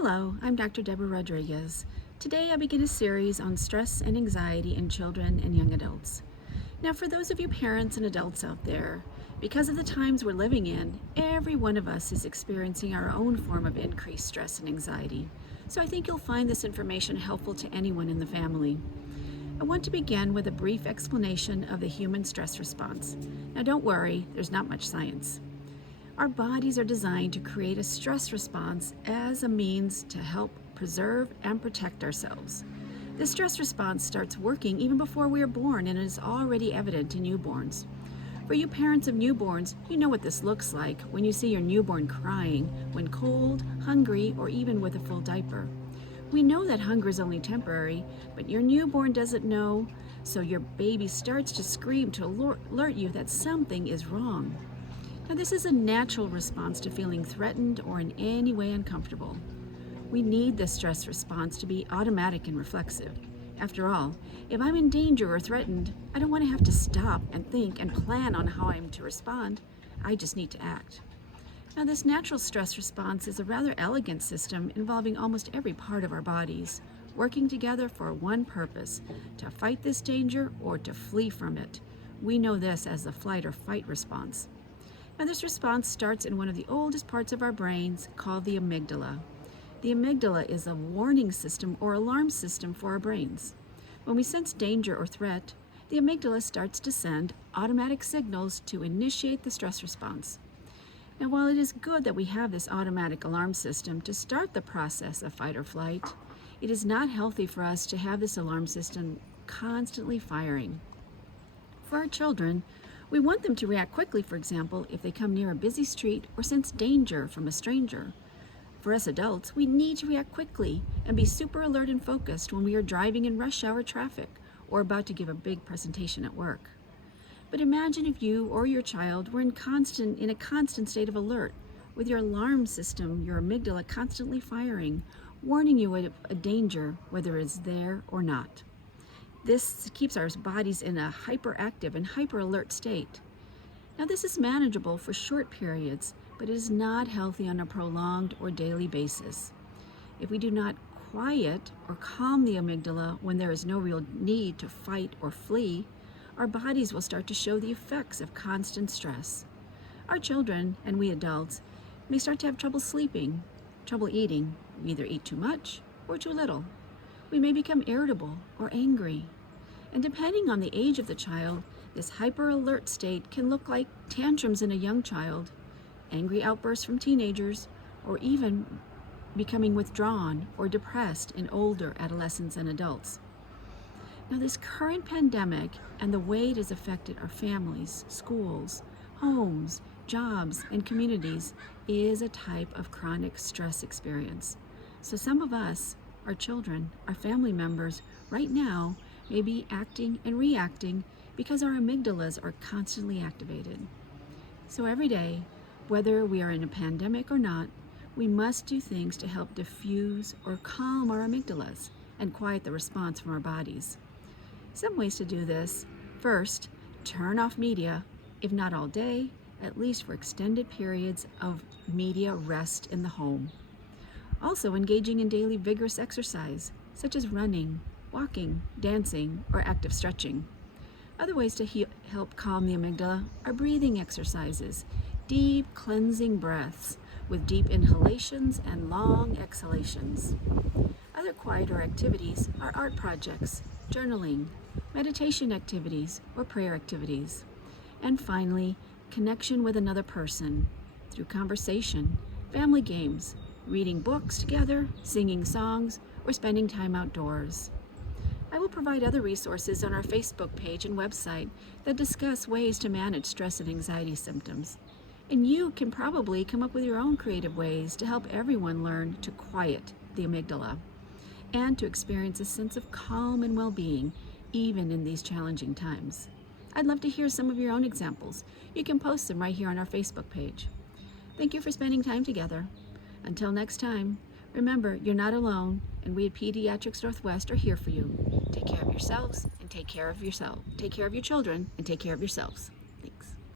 Hello, I'm Dr. Deborah Rodriguez. Today I begin a series on stress and anxiety in children and young adults. Now, for those of you parents and adults out there, because of the times we're living in, every one of us is experiencing our own form of increased stress and anxiety. So I think you'll find this information helpful to anyone in the family. I want to begin with a brief explanation of the human stress response. Now, don't worry, there's not much science. Our bodies are designed to create a stress response as a means to help preserve and protect ourselves. This stress response starts working even before we are born and is already evident in newborns. For you parents of newborns, you know what this looks like when you see your newborn crying when cold, hungry, or even with a full diaper. We know that hunger is only temporary, but your newborn doesn't know, so your baby starts to scream to alert you that something is wrong. Now, this is a natural response to feeling threatened or in any way uncomfortable. We need this stress response to be automatic and reflexive. After all, if I'm in danger or threatened, I don't want to have to stop and think and plan on how I'm to respond. I just need to act. Now, this natural stress response is a rather elegant system involving almost every part of our bodies, working together for one purpose: to fight this danger or to flee from it. We know this as the flight or fight response. Now, this response starts in one of the oldest parts of our brains called the amygdala. The amygdala is a warning system or alarm system for our brains. When we sense danger or threat, the amygdala starts to send automatic signals to initiate the stress response. Now, while it is good that we have this automatic alarm system to start the process of fight or flight, it is not healthy for us to have this alarm system constantly firing. For our children, we want them to react quickly, for example, if they come near a busy street or sense danger from a stranger. For us adults, we need to react quickly and be super alert and focused when we are driving in rush hour traffic or about to give a big presentation at work. But imagine if you or your child were in a constant state of alert, with your alarm system, your amygdala, constantly firing, warning you of a danger, whether it's there or not. This keeps our bodies in a hyperactive and hyper-alert state. Now, this is manageable for short periods, but it is not healthy on a prolonged or daily basis. If we do not quiet or calm the amygdala when there is no real need to fight or flee, our bodies will start to show the effects of constant stress. Our children, and we adults, may start to have trouble sleeping, trouble eating. We either eat too much or too little. We may become irritable or angry. And depending on the age of the child, this hyper-alert state can look like tantrums in a young child, angry outbursts from teenagers, or even becoming withdrawn or depressed in older adolescents and adults. Now, this current pandemic and the way it has affected our families, schools, homes, jobs, and communities is a type of chronic stress experience. So some of us, our children, our family members, right now may be acting and reacting because our amygdalas are constantly activated. So every day, whether we are in a pandemic or not, we must do things to help diffuse or calm our amygdalas and quiet the response from our bodies. Some ways to do this: first, turn off media, if not all day, at least for extended periods of media rest in the home. Also, engaging in daily vigorous exercise, such as running, walking, dancing, or active stretching. Other ways to help calm the amygdala are breathing exercises, deep cleansing breaths with deep inhalations and long exhalations. Other quieter activities are art projects, journaling, meditation activities, or prayer activities. And finally, connection with another person through conversation, family games, reading books together, singing songs, or spending time outdoors. I will provide other resources on our Facebook page and website that discuss ways to manage stress and anxiety symptoms. And you can probably come up with your own creative ways to help everyone learn to quiet the amygdala and to experience a sense of calm and well-being, even in these challenging times. I'd love to hear some of your own examples. You can post them right here on our Facebook page. Thank you for spending time together. Until next time, remember, you're not alone, and we at Pediatrics Northwest are here for you. Take care of yourselves and take care of your children and take care of yourselves.